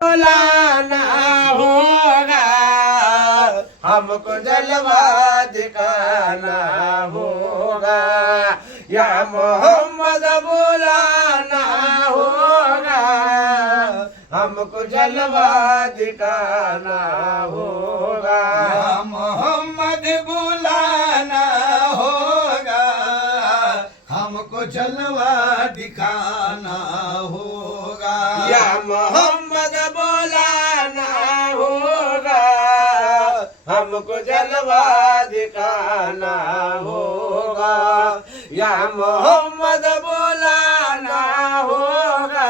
बुलाना होगा, हमको जलवा दिखाना होगा, या मोहम्मद बुलाना होगा, हमको जलवा दिखाना होगा, या मोहम्मद बुलाना होगा, हमको जलवा दिखाना होगा। या मोहम्मद बुलाना होगा, हमको जलवा दिखाना होगा, या मोहम्मद बुलाना होगा,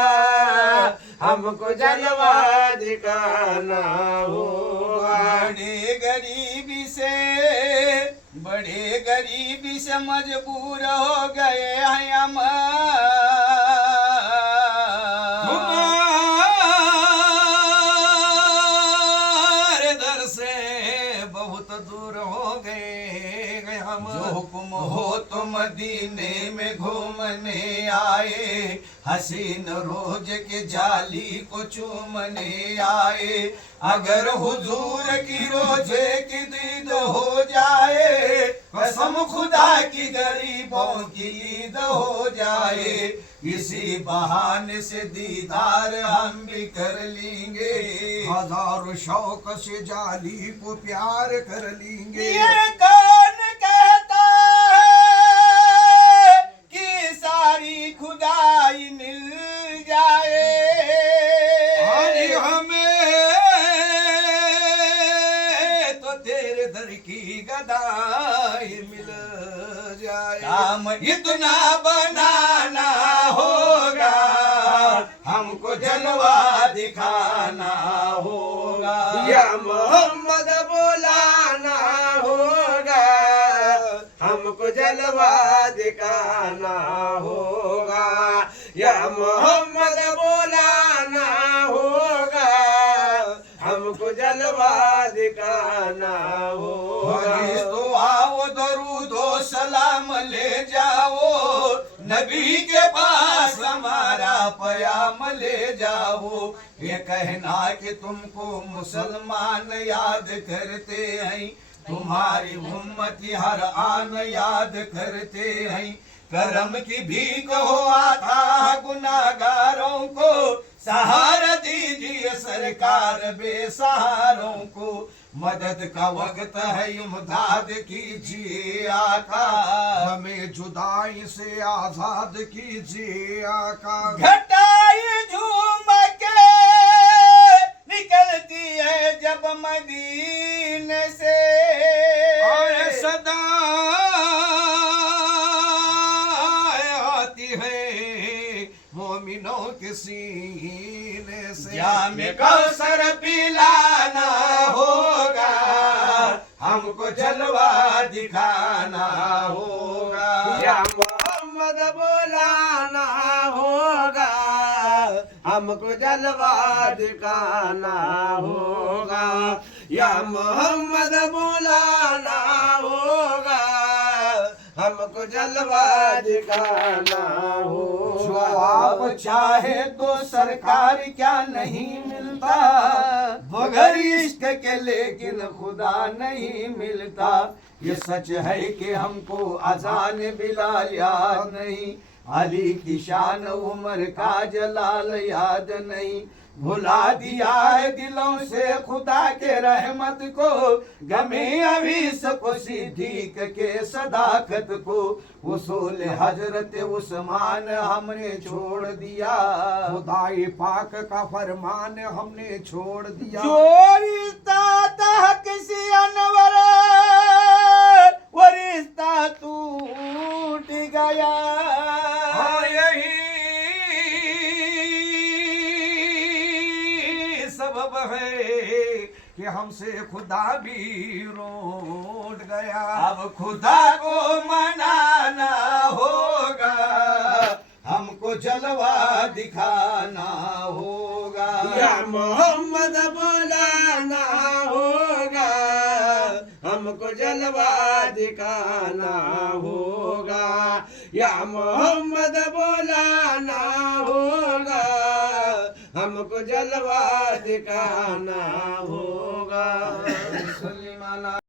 हमको जलवा दिखाना होगा। बड़े गरीबी से मजबूर हो गए हैं हम, हमारे दर से बहुत दूर हो गए हम। जो हुक्म हो तो मदीने में घूमने आए, हसीन रोज के जाली को चूमने आए। अगर हुजूर की रोजे की दीद हो जाए, कसम खुदा की गरीबों की ईद हो जाए। इसी बहाने से दीदार हम भी कर लेंगे, हजारों शौक से जाली को प्यार कर लेंगे। ये कौन कहता है कि सारी खुदाई मिल जाए। आज हमें तो तेरे दर की गदाई मिल जाए। काम इतना बनाना होगा, हमको जलवा दिखाना होगा। या मोहम्मद बुलाना होगा, हमको जलवा दिखाना होगा, या मोहम्मद बुलाना होगा, हमको जलवा दिखाना होगा। तो आओ दरूदो सलाम ले जाओ, नबी के पास हमारा पयाम ले जाओ। ये कहना कि तुमको मुसलमान याद करते हैं, तुम्हारी उम्मती हर आन याद करते हैं। करम की भीख हो आता गुनाहगारों को, सहारा दीजिए सरकार बेसहारों को। मदद का वक्त है इमदाद कीजिए आका, हमें जुदाई से आजाद कीजिए आका। घटाई झूम के निकलती है जब मदीने से, और सदा आती है मोमिनों के सीने से। जामे कौसर पिलाना होगा, हमको जलवा दिखाना होगा। या मोहम्मद बुलाना होगा, हमको जलवा दिखाना होगा, या मोहम्मद बुलाना होगा, हमको जलवा दिखाना जो होगा। आप चाहे तो सरकार क्या नहीं मिलता, बगैर इश्क के लेकिन खुदा नहीं मिलता। ये सच है कि हमको अजान बिलाल याद नहीं, अली की शान उमर का जलाल याद नहीं। भुला दिया है दिलों से खुदा के रहमत को, गमे अवीस को सिद्दीक के सदाकत को। उसूल हजरत उस्मान हमने छोड़ दिया, खुदाई पाक का फरमान हमने छोड़ दिया। जो रिश्ता था किसी अनवर वो रिश्ता टूट गया। हाँ, यही सबब है कि हमसे खुदा भी रूठ गया। अब खुदा को मनाना होगा, हमको जलवा दिखाना होगा। या मोहम्मद बुलाना होगा, हमको जलवा दिखाना होगा, या मोहम्मद बुलाना होगा, हमको जलवा दिखाना होगा। सलीमाला